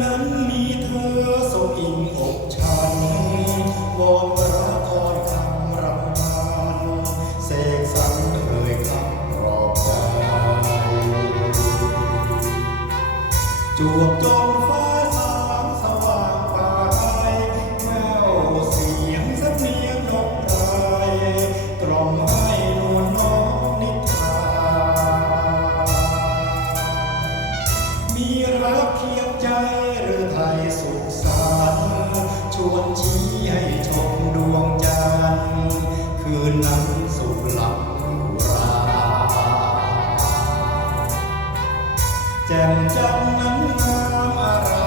นั้นมีเธอทมิงอกฉันวอนระอยคำรำพานเสกสรรเอ่ยคำปลอใจจวบจบ เทียมใจหรือไทยสุขสันต์ชวนชี้ให้ชมดวงจันทร์คืนนั้นสุขหลับราแจ่มจันทร์นั้นงามอาราม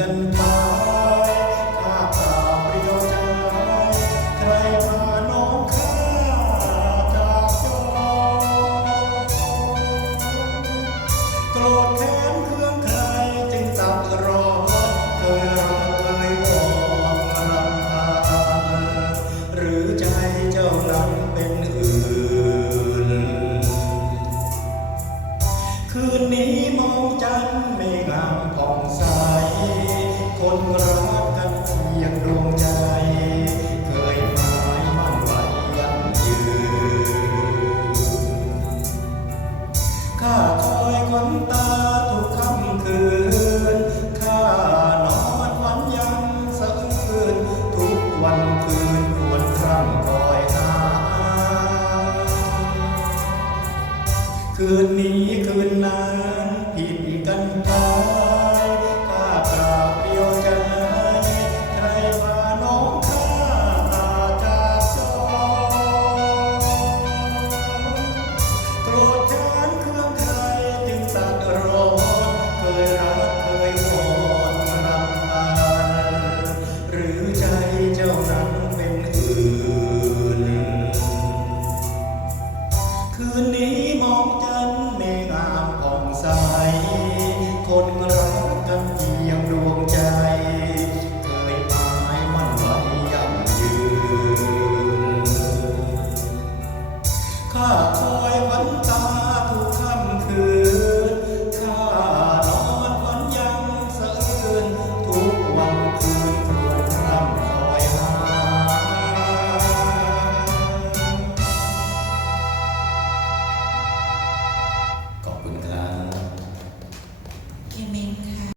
ผิด นรักกันเพียงดวงใจ เคยหมายมั่นไว้ยังยืนข้าคอยควันตาทุกค่ำคืน ข้านอนฝันยังสะอื้นทุกวันคืนรวญคร่ำคอยหา คืนนี้คืนนั้นผิดกันไป รือใจเจ้านั้นเป็นอื่น คืนนี้มองจันทร์เมฆอามผ่องใสคนรา